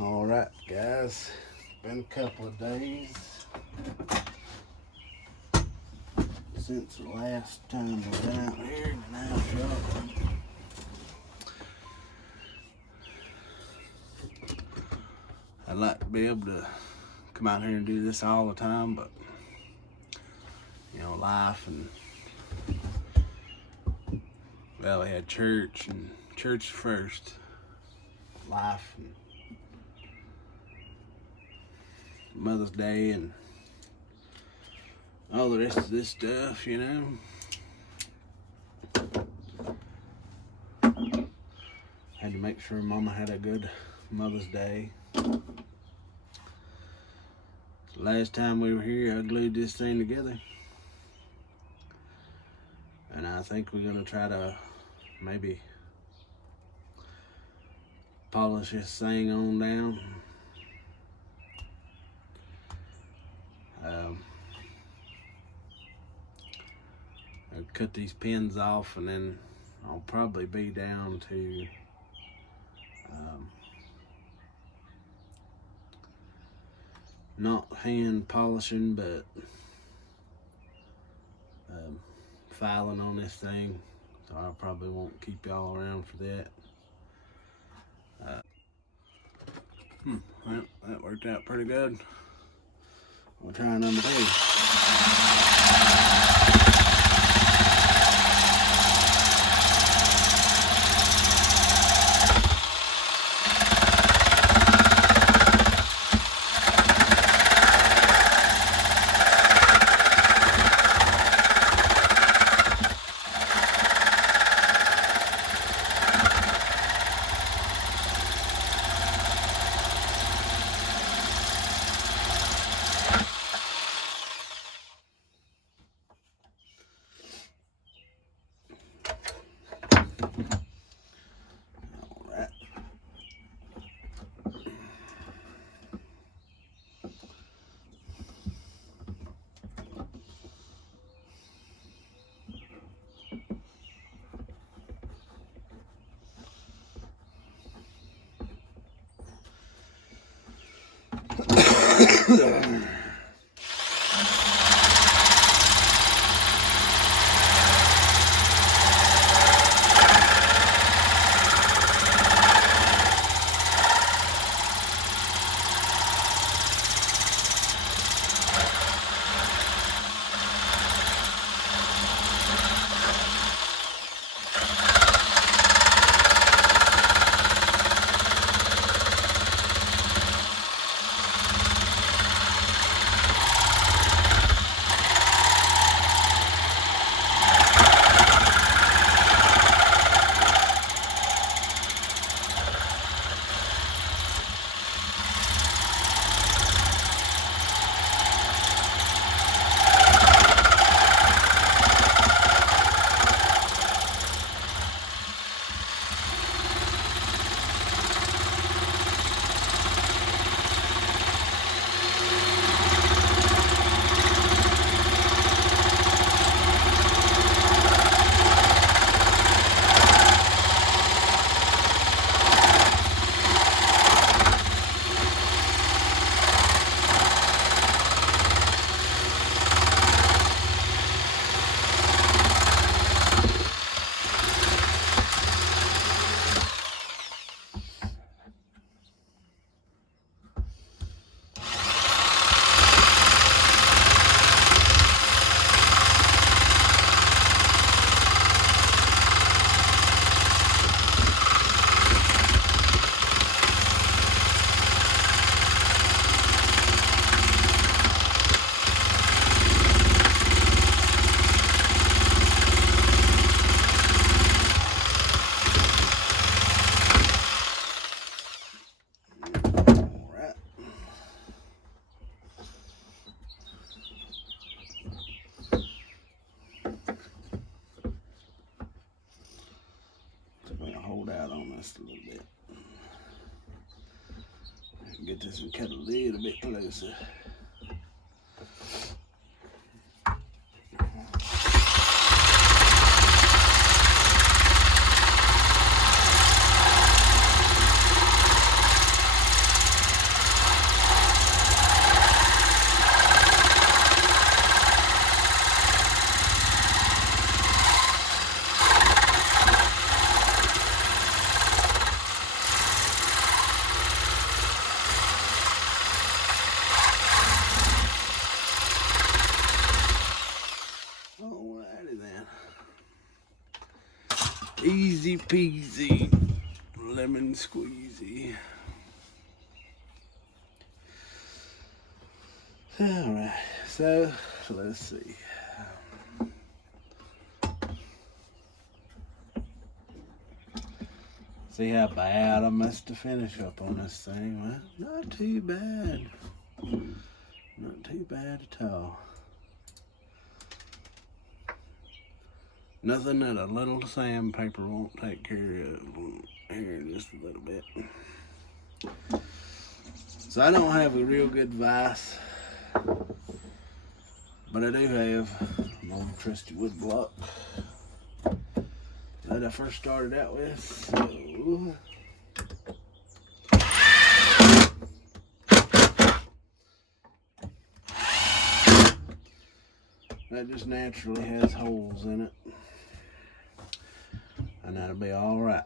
All right, guys. Been a couple of days since the last time we've been out here in the nail shop. I'd like to be able to come out here and do this all the time, but life and well, we had church and church first, life and Mother's Day and all the rest of this stuff, Had to make sure Mama had a good Mother's Day. Last time we were here, I glued this thing together. And I think we're gonna try to maybe polish this thing on down. I'll cut these pins off, and then I'll probably be down to not hand polishing, but filing on this thing. So I probably won't keep y'all around for that. Well, that worked out pretty good. We'll try number 2. Hold out on this a little bit. Get this and cut a little bit closer. peasy, lemon squeezy. Alright, so let's see. See how bad I must have finished up on this thing. Well, not too bad. Not too bad at all. Nothing that a little sandpaper won't take care of. Here, just a little bit. So I don't have a real good vise, but I do have my old trusty wood block that I first started out with. So that just naturally has holes in it, and that'll be all right.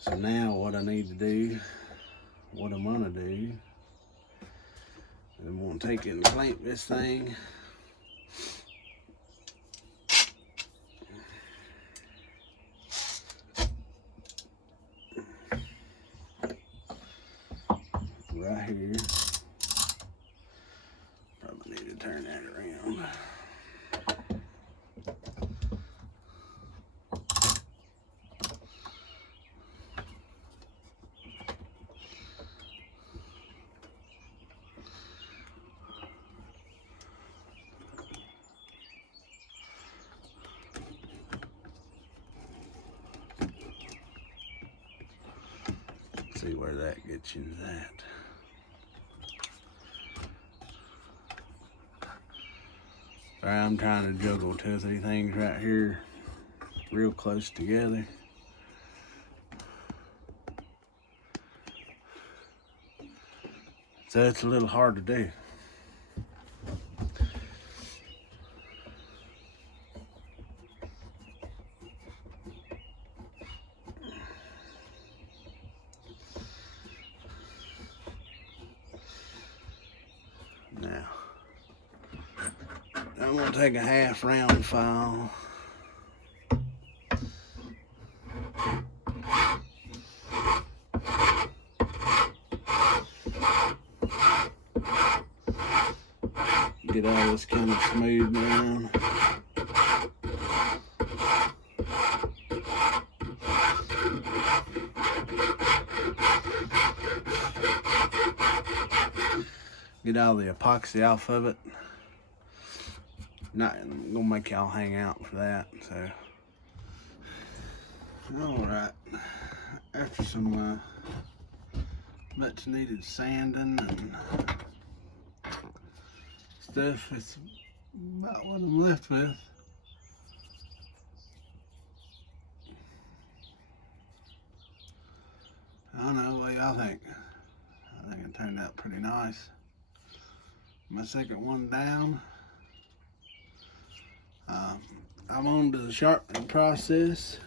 So now what I need to do, what I'm gonna do, I'm gonna take it and clamp this thing. Right here. Probably need to turn that around. See where that gets you that. I'm trying to juggle 2 or 3 things right here real close together. So it's a little hard to do. Now, I'm gonna take a half round file. Get all this kind of smooth down. Get all the epoxy off of it. Not gonna make y'all hang out for that. So, all right. After some much needed sanding and stuff, it's about what I'm left with. I don't know what y'all think. I think it turned out pretty nice. My second one down. I'm on to the sharpening process.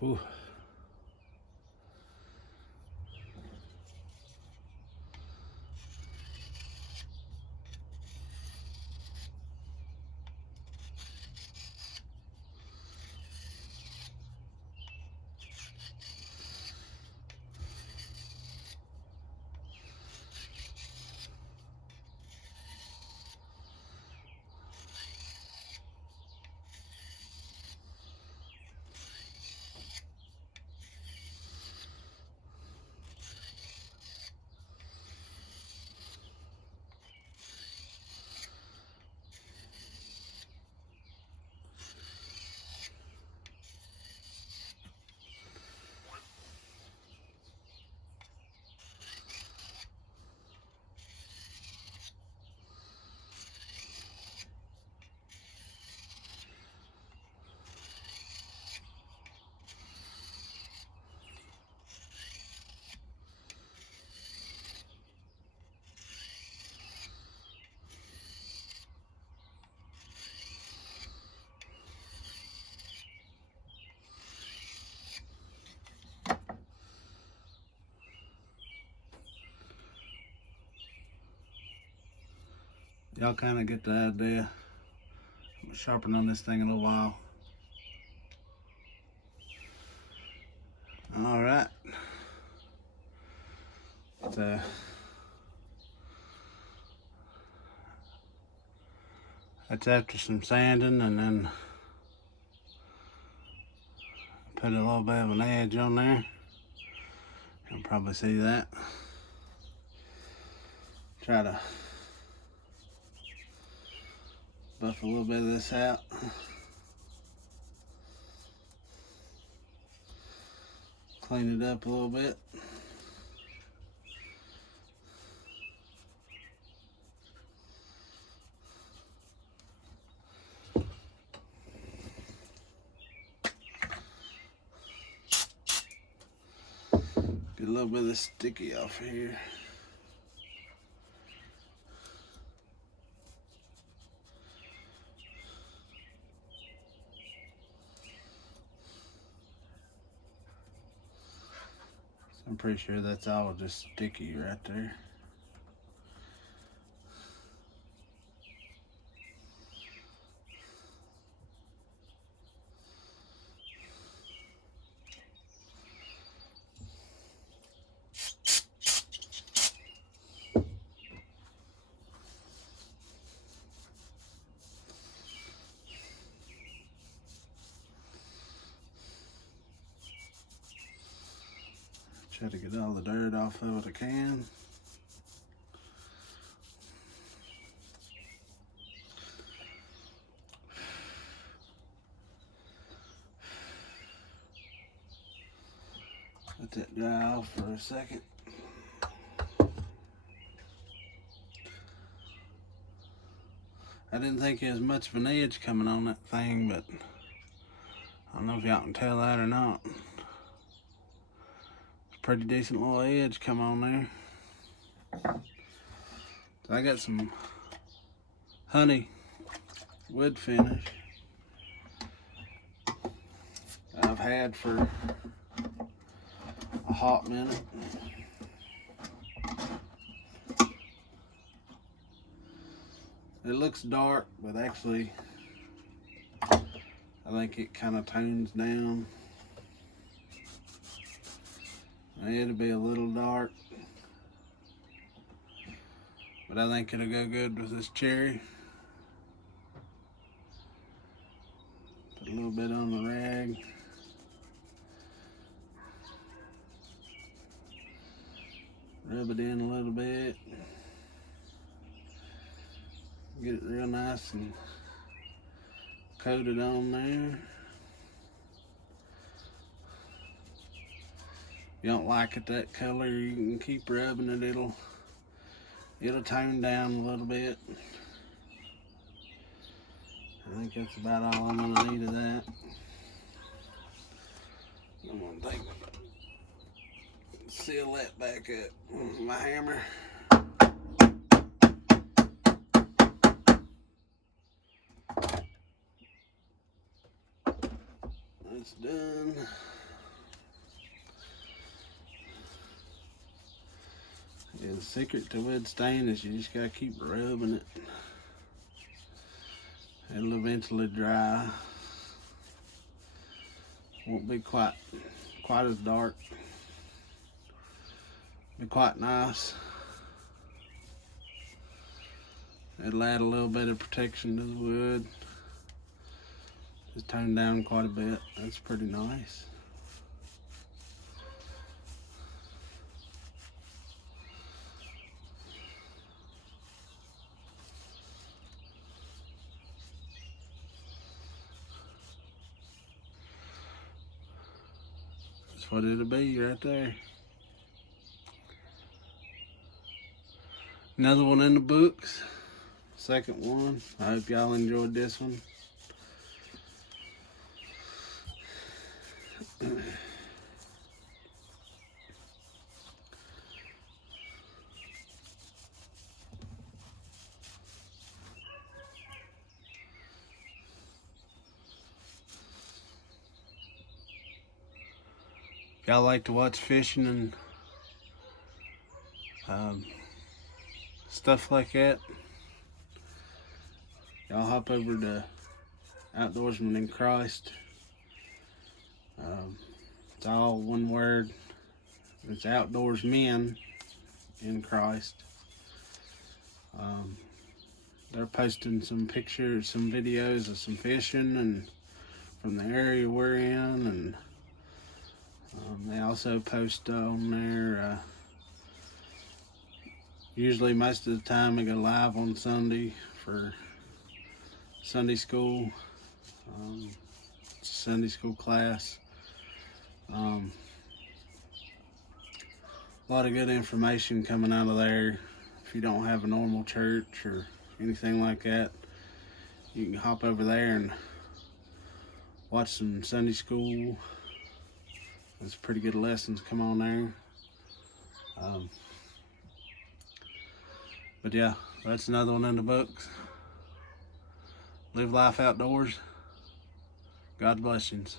Whew. y'all kind of get the idea. I'm gonna sharpen on this thing in a little while. All right. That's after some sanding, and then put a little bit of an edge on there. You'll probably see that. Try to buff a little bit of this out. Clean it up a little bit. Get a little bit of the sticky off here. I'm pretty sure that's all just sticky right there. Try to get all the dirt off of it I can. Let that dry off for a second. I didn't think there was much of an edge coming on that thing, but I don't know if y'all can tell that or not. Pretty decent little edge come on there. So I got some honey wood finish I've had for a hot minute. It looks dark, but actually I think it kind of tones down. It'll be a little dark, but I think it'll go good with this cherry. Put a little bit on the rag. Rub it in a little bit. Get it real nice and coated on there. If you don't like it that color, you can keep rubbing it. It'll tone down a little bit. I think that's about all I'm gonna need of that. I'm gonna seal that back up with my hammer. That's done. Yeah, the secret to wood stain is you just gotta keep rubbing it. It'll eventually dry. Won't be quite as dark. Be quite nice. It'll add a little bit of protection to the wood. Just tone down quite a bit. That's pretty nice. That's what it'll be right there. Another one in the books. Second one. I hope y'all enjoyed this one. Y'all like to watch fishing and stuff like that, y'all hop over to Outdoorsmen in Christ. It's all one word. It's Outdoorsmen in Christ. They're posting some pictures, some videos of some fishing and from the area we're in, and they also post on there. Usually, most of the time, they go live on Sunday for Sunday school. Sunday school class. A lot of good information coming out of there. If you don't have a normal church or anything like that, you can hop over there and watch some Sunday school. There's pretty good lessons come on there. But yeah, that's another one in the books. Live life outdoors. God blessings.